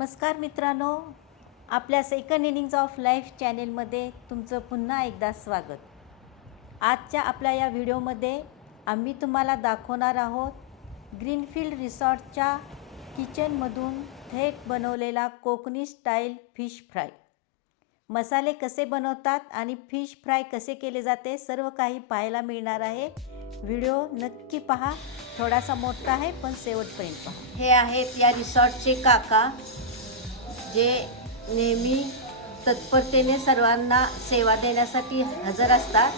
नमस्कार मित्रांनो. आपल्या सेकंड इनिंग्ज ऑफ लाईफ चॅनेलमध्ये तुमचं पुन्हा एकदा स्वागत. आजच्या आपल्या या व्हिडिओमध्ये आम्ही तुम्हाला दाखवणार आहोत ग्रीनफील्ड रिसॉर्टच्या किचनमधून थेट बनवलेला कोकणी स्टाईल फिश फ्राय मसाले कसे बनवतात आणि फिश फ्राय कसे केले जाते सर्व काही पाहायला मिळणार आहे. व्हिडिओ नक्की पहा. थोडासा मोठा आहे पण शेवटपर्यंत पहा. हे आहेत या रिसॉर्टचे काका. जे नेहमी तत्परतेने सर्वांना सेवा देण्यासाठी हजर असतात.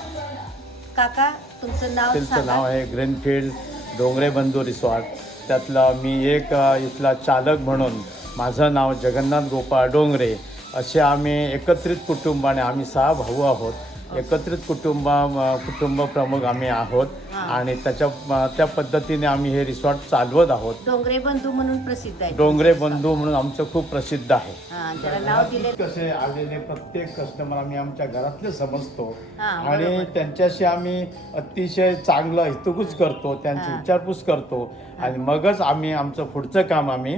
काका तुमचं नाव त्यांचं नाव आहे ग्रीनफील्ड डोंगरे बंधू रिसॉर्ट. त्यातला मी एक इथला चालक म्हणून माझं नाव जगन्नाथ गोपाळ डोंगरे. असे आम्ही एकत्रित कुटुंबाने आम्ही सहा भाऊ आहोत. एकत्रित कुटुंब कुटुंब प्रमुख आम्ही आहोत. आणि त्याच्या त्या पद्धतीने आम्ही हे रिसॉर्ट चालवत आहोत. डोंगरे बंधू म्हणून प्रसिद्ध आहे. डोंगरे बंधू म्हणून आमचं खूप प्रसिद्ध आहे. हां त्याला नाव दिले कसे आलेले प्रत्येक कस्टमर आम्ही आमच्या घरातले समजतो. हां, आणि. त्यांच्याशी आम्ही अतिशय चांगलं हितगुज करतो त्यांची हां. विचारपूस करतो. आणि मगच आम्ही आमचं पुढचं काम आम्ही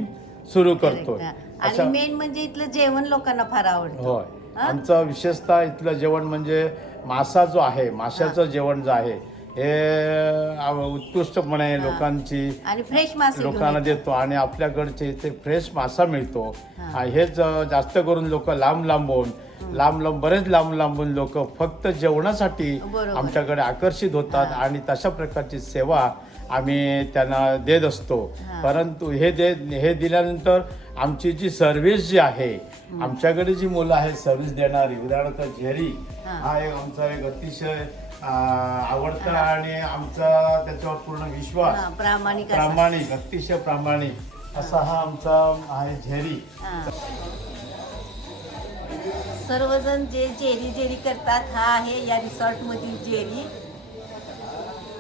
सुरू करतो आणि मेन म्हणजे इथलं जेवण लोकांना फार आवडतं. होय. हां? आमचं विशेषतः इथलं जेवण म्हणजे मासा जो आहे माशाचं जेवण जे आहे हे उत्कृष्टपणे लोकांची आणि फ्रेश मासे घेऊन लोकांना. देतो आणि आपल्याकडचे इथे फ्रेश मासा मिळतो हेच जास्त करून लोक लांब लांबून लांब लांब बरेच लांब लांबून लोक फक्त जेवणासाठी. आमच्याकडे आकर्षित होतात. आणि तशा प्रकारची सेवा आम्ही त्यांना देत असतो. परंतु हे दे हे दिल्यानंतर आमची जी सर्व्हिस जी आहे आमच्याकडे जी मुलं आहेत सर्व्हिस देणारी उदाहरणार्थ झेरी हा. एक आमचा एक अतिशय आवडता आणि आमचा त्याच्यावर पूर्ण विश्वास प्रामाणिक. प्रामाणिक अतिशय प्रामाणिक असा हा आमचा आहे झेरी. सर्वजण जे जेरी जेरी करतात हा आहे या रिसॉर्ट मधील जेरी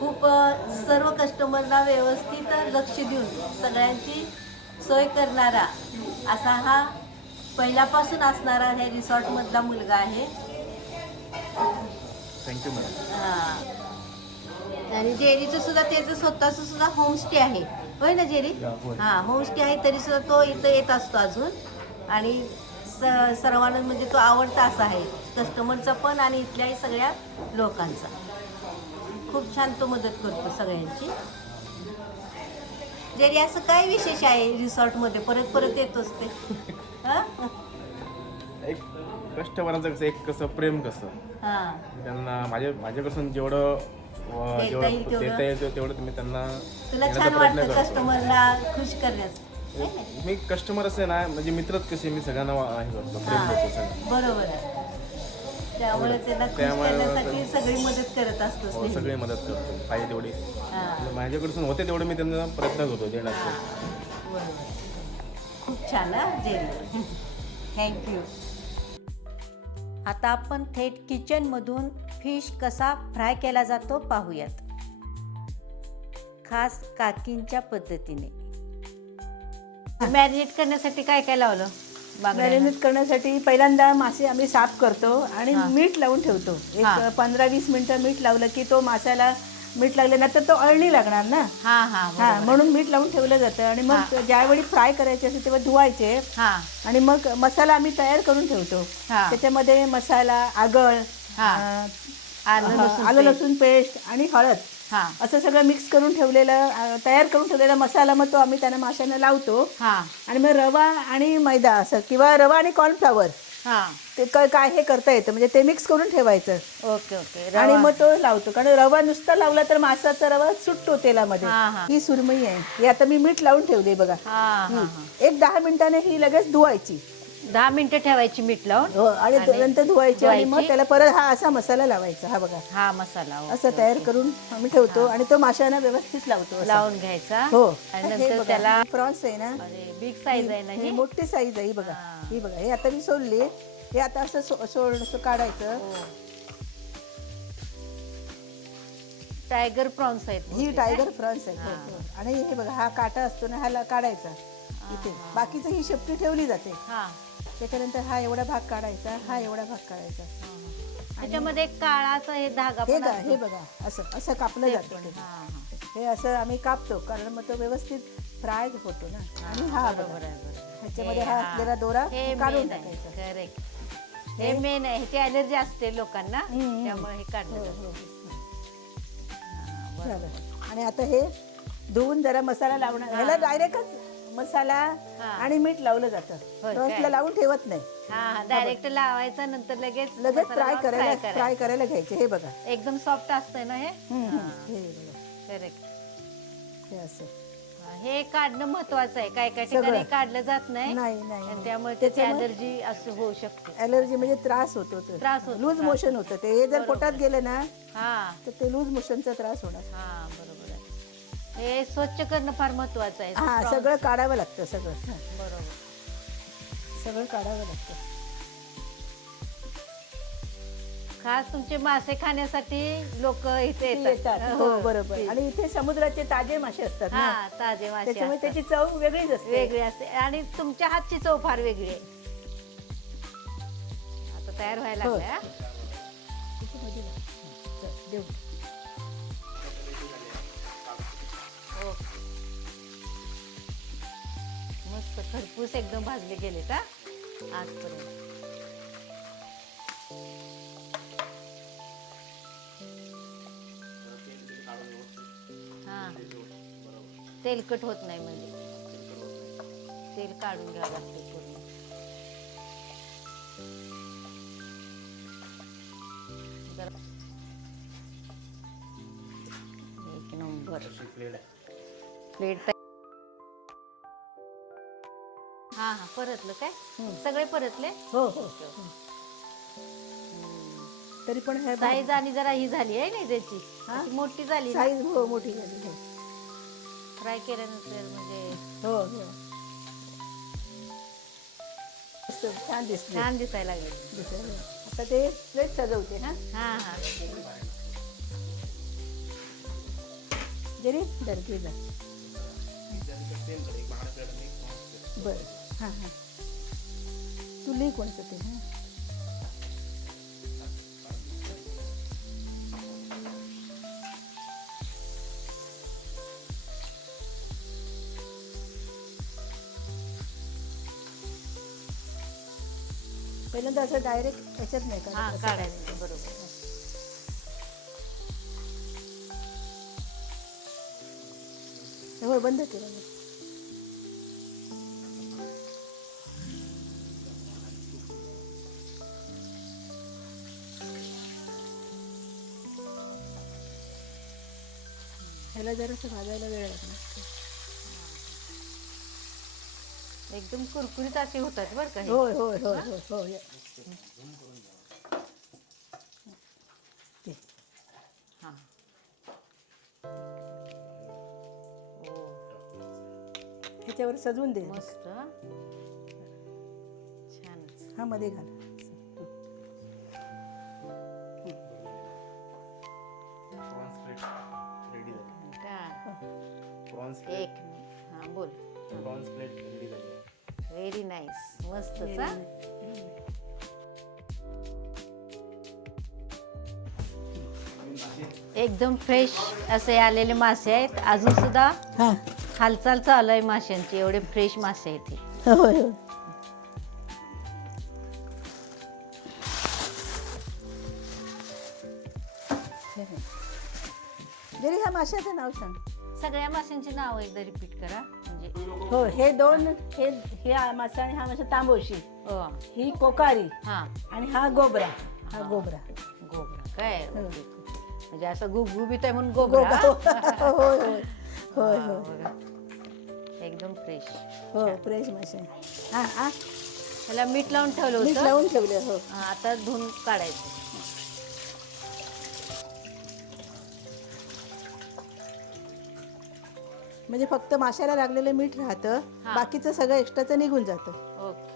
खूप सर्व कस्टमरना व्यवस्थित लक्ष देऊन सगळ्यांची सोय करणारा असा हा पहिल्यापासून असणारा हे रिसॉर्ट मधला मुलगा आहे. थँक्यू मॅडम हां. आणि जेरीचं सुद्धा त्याचं स्वतःचं सुद्धा होमस्टे आहे. होय ना जेरी? होय. हां होमस्टे आहे तरी सुद्धा तो इथं येत असतो अजून. आणि स सर्वांना म्हणजे तो आवडता असा आहे. कस्टमरचा पण आणि इथल्याही सगळ्या लोकांचा. खूप छान तो मदत करतो सगळ्यांची. जेरी असं काय विशेष आहे रिसॉर्टमध्ये? परत परत येतोच ते. हां? एक कस्टमरांचं कसं एक कसं प्रेम कसं? हां. त्यांना माझ्या माझ्यापासून जेवढं अं, देता जेवढं येईल तेवढं. देता येतं तेवढं तुम्ही त्यांना तुला देण्याचा छान प्रयत्न वाटतं करतो. कस्टमरला खुश करण्यास? मी कस्टमर असे ना म्हणजे मित्रच कसे मी सगळ्यांना वा- हे करतो प्रेम करतो सगळ्यांना. बरोबर आहे. त्यामुळे त्यांना खुश त्यामुळे करण्यासाठी सगळी मदत करत असतोस हो, नेहमी. सगळी मदत करतो. पाहिजे तेवढी. हां, माझ्याकडून होते तेवढे मी त्यांना प्रयत्न करतो देण्याचा बरोबर. खूप छान हा थँक्यू आता आपण थेट किचनमधून फिश कसा फ्राय केला जातो पाहूयात. खास काकींच्या पद्धतीने. मॅरिनेट करण्यासाठी काय काय लावलं? मॅरिनेट करण्यासाठी पहिल्यांदा मासे आम्ही साफ करतो आणि. मीठ लावून ठेवतो. एक पंधरा वीस मिनिटं मीठ लावलं की तो माशाला मीठ लागल्यानंतर तो अळणी लागणार ना हा हा हा. म्हणून मीठ लावून ठेवलं जातं आणि मग ज्यावेळी फ्राय करायचे असेल तेव्हा धुवायचे आणि मग मसाला आम्ही तयार करून ठेवतो. त्याच्यामध्ये मसाला आगळ आलं. लसूण पेस्ट आणि हळद हा. असं सगळं मिक्स करून ठेवलेलं अं, तयार करून ठेवलेला मसाला मग तो आम्ही त्यांना माशांना लावतो. हा. आणि मग रवा आणि मैदा असं किंवा रवा आणि कॉर्नफ्लावर हा. ते क- काय हे करता येतं म्हणजे ते मिक्स करून ठेवायचं. Okay okay. आणि. मग तो लावतो कारण रवा नुसता लावला तर मासाचा रवा सुटतो तेलामध्ये. हा, हा. ही सुरमई आहे. ही आता मी मीठ लावून ठेवले बघा. हा हा ही. हा. एक दहा मिनिटाने ही लगेच धुवायची. दहा मिनिटं ठेवायची मीठ लावून हो आणि आणि नंतर धुवायची आणि मग धुवायची. त्याला परत हा असा मसाला लावायचा हा बघा हा मसाला ओके, असं तयार करून आम्ही ठेवतो आणि तो माशांना व्यवस्थित लावतो असा. लावून घ्यायचा हो आणि हे नंतर बघा, त्याला ही प्रॉन्स आहे ना अरे बिग साईज आहे ना ही ही मोठी साईज आहे ही बघा हा. ही बघा हे आता मी सोडली हे आता असं सो- सोड असं काढायचं हो. टायगर प्रॉन्स आहेत ही टायगर काय? फ्रॉन्स आहे हो, हा. हो. आणि हे बघा हा काटा असतो ना ह्याला काढायचा इथे बाकीचं ही शेपटी ठेवली जाते हा त्याच्यानंतर हा एवढा भाग काढायचा हा एवढा भाग काढायचा त्याच्यामध्ये काळाचा हे धागा हे पण का असतो. हे बघा असं असं कापलं ते जातं पण, ते. हा, हा. हे असं आम्ही कापतो कारण मग तो व्यवस्थित फ्राय होतो ना आणि हा बरोबर बघा आहे बरोबर. ह्याच्यामध्ये हे हा हा. असलेला दोरा हे काढून main आहे. टाकायचा Correct. हे मेन आहे ह्याची अलर्जी असते लोकांना हम्म. त्यामुळे हे काढलं हो, जातं. हो. हा, बरोबर. झालं आणि आता हे धुवून जरा मसाला लावणार ह्याला डायरेक्टच मसाला. आणि मीठ लावलं जातं. होय? लावून ठेवत नाही. हा डायरेक्ट लावायचं नंतर लगेच लगेच मसाला फ्राय लावून करायला करायचं. फ्राय करायला घ्यायचे हे बघा. एकदम सॉफ्ट असतंय ना हे? हम्म, हम्म. हे. बघा. करेक्ट हे असं. हे काढणं महत्वाचं आहे. काय काय ठिकाणी सगळं. काढलं जात नाही. नाही नाही आणि त्यामुळे त्याची त्याच्यामुळे- अलर्जी असं होऊ शकते. ॲलर्जी म्हणजे त्रास होतो त्रास होतो, लूज त्रास मोशन होतं. ते. हे जर पोटात गेलं ना हा. तर ते लूज मोशनचा त्रास होणार. हा बरोबर. हे स्वच्छ करणं फार महत्वाचं आहे हा. सगळं काढावं लागतं सगळं. हा, बरोबर. सगळं काढावं लागतं. खास तुमचे मासे खाण्यासाठी लोक इथे येतात. हो बरोबर. ते- आणि इथे समुद्राचे ताजे मासे असतात ना. हा ताजे मासे त्याच्यामुळे असतात. त्याची चव वेगळीच असते. वेगळी असते. आणि तुमच्या हातची चव फार वेगळी आहे. आता तयार व्हायला हो. लागलाय. हा? चल, देऊ मस्त खरपूस एकदम भाजले गेले का आजपर्यंत. हा. तेलकट होत नाही म्हणजे. तेल काढून घ्यावं लागते पूर्ण. एक नंबर. प्लेट हा हा परतलं काय? सगळे परतले? हो हो. तरी पण हे साईज आणि जरा ही झाली आहे ना त्याची? हा? अशी मोठी झाली ना? साईज हो मोठी झाली हो. फ्राय केल्यानंतर म्हणजे. हो हो. मस्त, छान दिसते छान दिसायला लागले. दिसायला. आता ते प्लेट सजवते. हा? हा हा. जरी दर्गेला बर. हां हां. तुला कोणतं ते हां. पहिल्यांदा असं डायरेक्ट याच्यात नाही हा का काढायचं बरोबर. हो बंद केलं ह्याला जरासं भाजायला वेळ लागणार एकदम कुरकुरीत असे होतात बरं का हे. होय होय होय होय होय. हा. ह्याच्यावर सजवून दे. मस्त. छानच. हा मध्ये घाल. एक मिनिट हा बोल. प्रॉन्स प्लेट रेडी झाली. व्हेरी नाईस मस्तच हा एकदम फ्रेश असे आलेले मासे आहेत. अजून सुद्धा हा. हालचाल चालू आहे माशांची. एवढे फ्रेश मासे आहेत हे. होय होय. जरी ह्या माशाचं नाव सांग. सगळ्या माशांची नाव एकदा रिपीट करा. म्हणजे हो हे दोन हे हे हा मासा आणि हा मासा तांबोशी. अ, ही कोकारी हा. आणि हा गोबरा. हा गोबरा. गोबरा. काय? हो. म्हणजे असं गुबगुबीत आहे म्हणून गोबरा. गोबरा. होय होय होय. हा, होय बघा. एकदम फ्रेश हो फ्रेश मासे. हा हा. त्याला मीठ लावून ठेवलं मीठ होतं. लावून ठेवले हो. हा, आता धुवून काढायचं. म्हणजे फक्त माशाला लागलेलं मीठ राहतं हा. बाकीचं सगळं एक्स्ट्राचं निघून जातं. ओके.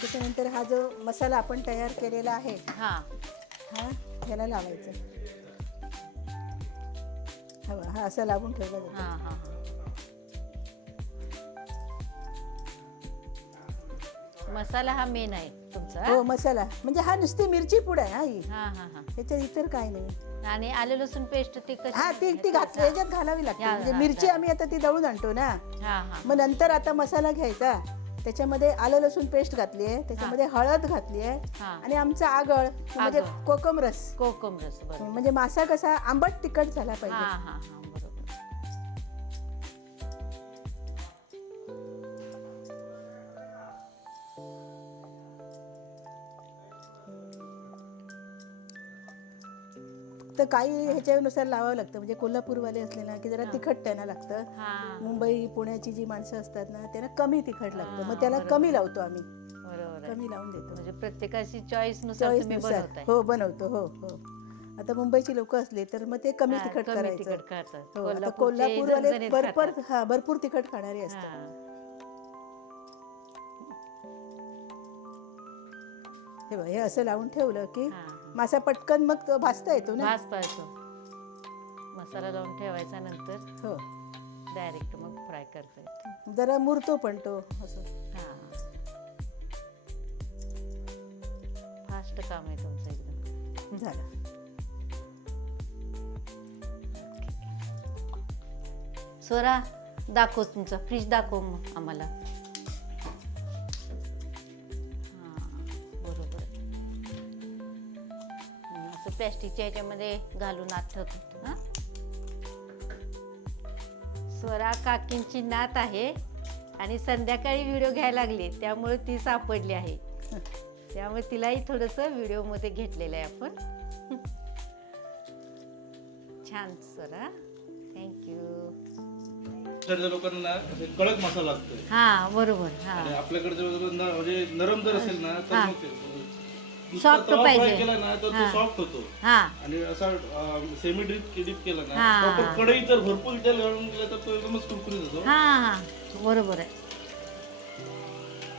त्याच्यानंतर हा जो मसाला आपण तयार केलेला आहे हा. हा ह्याला लावायचा. हवा हा असं लावून ठेवला जातो. हा हा हा. मसाला हा मेन आहे तुमचा हा? मसाला. म्हणजे हा नुसती मिरची पूड आहे हा ही. हा हा हा. त्याच्यात इतर काय नाही. आणि आले लसूण पेस्ट ती कशी हा ती ती घात याच्यात घालावी लागते. म्हणजे मिरची. आम्ही आता ती दळून आणतो ना. हा हा. मग नंतर आता मसाला घ्यायचा. त्याच्यामध्ये आलं लसूण पेस्ट घातली आहे. त्याच्यामध्ये हळद घातली आहे. आणि आमचा आगळ म्हणजे. कोकम रस. कोकम रस म्हणजे मासा कसा आंबट तिखट झाला पाहिजे. तर काही ह्याच्यानुसार लावावं लागतं. म्हणजे कोल्हापूरवाले असले ना की जरा तिखट त्यांना लागतं. हा. मुंबई पुण्याची जी माणसं असतात ना त्यांना कमी तिखट लागतं. मग त्याला. कमी लावतो आम्ही. कमी लावून देतो. म्हणजे प्रत्येकाची चॉईसनुसार हो बनवतो. हो हो. आता मुंबईची लोक असली तर मग ते कमी तिखट करायचं. हो, कोल्हापूरवाले भरपूर. हा भरपूर तिखट खाणारे असतात. हा. असं लावून ठेवलं की. मासा पटकन मग तो भाजता येतो ना? भाजता येतो. मसाला लावून ठेवायचा नंतर हो. डायरेक्ट मग फ्राय करता येतो. जरा मुरतो पण तो असं. हा फास्ट काम आहे तुमचं एकदम. झालं. स्वरा दाखव तुमचा. फ्रीज दाखव मग आम्हाला. प्लॅस्टिकच्या ह्याच्यामध्ये घालून आत ठेवतो. हां? स्वरा काकींची नात आहे आणि संध्याकाळी व्हिडिओ घ्यायला लागली त्यामुळे ती सापडली आहे. त्यामुळे तिलाही थोडंसं व्हिडिओमध्ये घेतलेलं आहे आपण. छान स्वरा. थँक्यू लोकांना असे कडक मसाला लागतोय. हा बरोबर हा. आपल्याकडे जर म्हणजे नरम जर असेल ना तर Soft तवा पाहिजे. fry केला ना तर हा. सॉफ्ट होतो. हा. आणि असा सेमी डिप डिप केला ना हा. प्रॉपर जर भरपूर तेल घालून केलं तर तो एकदमच कुरकुरीत होतो. हा हा. बरोबर आहे.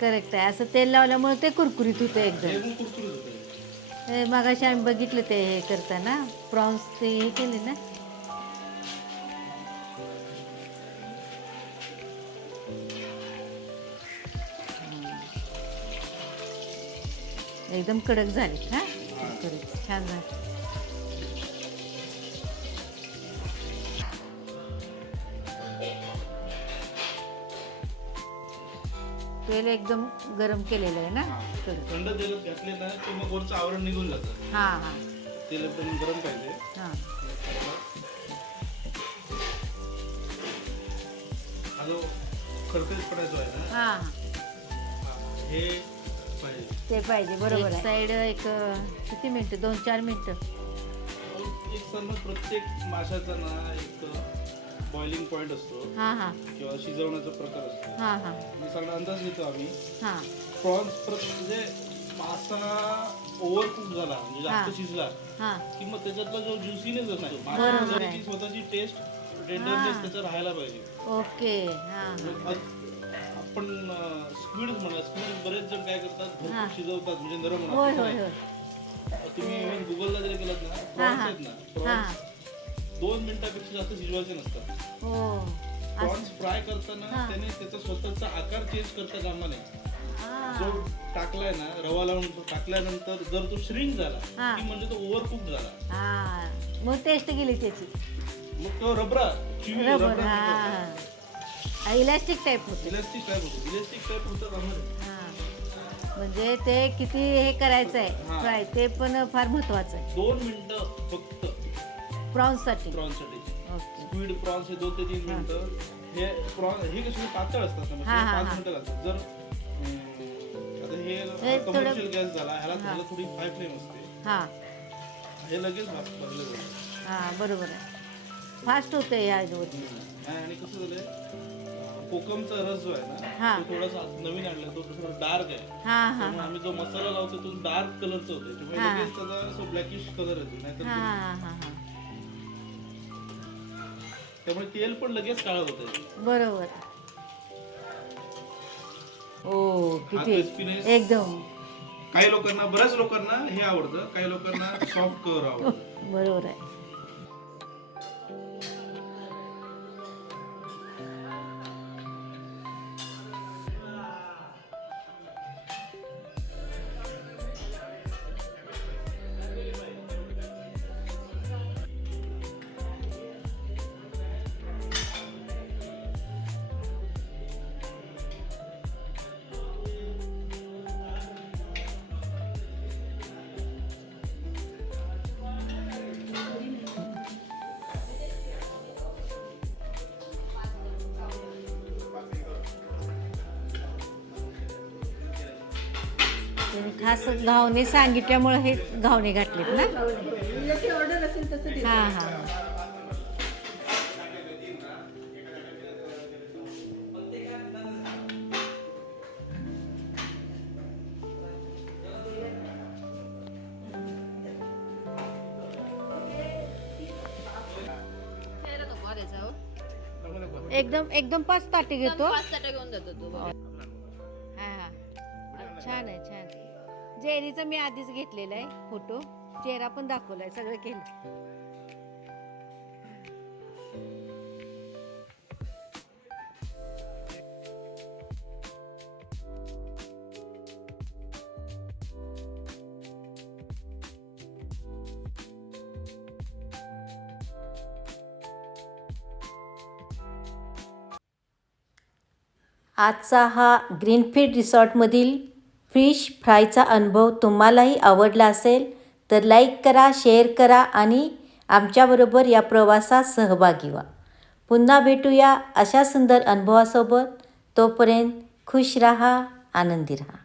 करेक्ट आहे. असं तेल लावल्यामुळे ते कुरकुरीत होते एकदम. एकदम कुरकुरीत होतं. हे मगाशी आम्ही बघितलं ते हे करताना. प्रॉन्स ते हे केले ना? एकदम कडक झाले हा? कुरकुरीत छान झाले. तेल एकदम गरम केलेलं आहे ना? हा. थंड तेलात घातले ना की मग वरचं आवरण निघून जातं. हा हा. तेल एकदम गरम पाहिजे. हा. हा जो आहे ना? हा. हा, ते पाहिजे बरोबर आहे. साईड एक किती मिनिटं? दोन चार मिनिटं. एक समज प्रत्येक माशाचा ना एक बॉइलिंग पॉइंट असतो. हा हा. किंवा शिजवण्याचा प्रकार असतो. हा हा. मी सगळा अंदाज घेतो आम्ही. हा. प्रॉन्स म्हणजे मासा ओव्हर कुक झाला म्हणजे हा. जास्त शिजला हा. की मग त्याच्यातला जो ज्युसीनेस असतो बरोबर माशाची आहे. स्वतःची टेस्ट हा. टेंडरनेस त्याचा राहायला पाहिजे. ओके. हा हा. मग आपण स्क्विड म्हणा स्क्विड बरेच जण काय करतात. भरपूर शिजवतात म्हणजे नरम होय. होय तुम्ही इव्हन गुगलला जरी गेलात ना हा, हा. आहेत हा दोन मिनिटापेक्षा जास्त शिजवायचे नसतात हो प्रॉन्स फ्राय करताना हा. त्याने त्याचा स्वतःचा आकार चेंज करता कामा नये हा. जो टाकलाय ना रवा लावून तो टाकल्यानंतर जर तो श्रिंक झाला हा. की म्हणजे तो ओव्हर कुक झाला हा मग टेस्ट गेली त्याची मग तो रबरा रबर हा इलास्टिक टाईप होते. इलेस्टिक टाईप होतो. इलेस्टिक टाईप होतं हा. म्हणजे ते किती हे करायचं आहे हा. फ्राय ते पण फार महत्वाचं आहे. दोन मिनिटं फक्त. प्रॉन्ससाठी प्रॉन्ससाठी ओके स्पीड प्रॉन्स हे दोन ते तीन मिनिटं. हे प्रॉन्स हे कसे पातळ असतात ना, म्हणजे हा, हा, पाच हा. मिनिटं लागतात. जर अं, आता हे हे थोडं- कमर्शियल गॅस झाला ह्याला ह्याला थोडी हाय फ्लेम असते. हा. हे लगेच भाज- भाजलं जातं. हा बरोबर आहे. फास्ट होतं या ह्याच्यावरती नाही, आणि कसं झालंय कोकमचा रस जो आहे ना हा. तो थोडासा नवीन आणला तो थोडा डार्क आहे. हा हा. त्यामुळे आम्ही जो मसाला लावतो तो डार्क कलरचा होतो त्यामुळे हा. लगेच त्याचा ब्लॅकिश कलर येतो नाहीतर हा ते- हा हा हा. त्यामुळे तेल पण लगेच काळं होतं बरोबर. ओ किती crispiness एकदम. काही लोकांना बऱ्याच लोकांना हे आवडतं काही लोकांना सॉफ्ट कवर आवडतं. बरोबर आहे. खास घावणे सांगितल्यामुळे हे घावणे घातलेत ना? जशी ऑर्डर असेल तसं देतो. हां हां. एकदम एकदम पाच ताटे घेतो. हा हा. छान आहे छान जेरीचा मी आधीच घेतलेला आहे फोटो. चेहरा पण दाखवलाय सगळं केलं. आजचा हा ग्रीनफील्ड रिसॉर्टमधील फिश फ्रायचा अनुभव तुम्हालाही आवडला असेल तर लाईक करा शेअर करा आणि आमच्याबरोबर या प्रवासात सहभागी व्हा. पुन्हा भेटूया अशा सुंदर अनुभवासोबत. तोपर्यंत खुश रहा आनंदी राहा.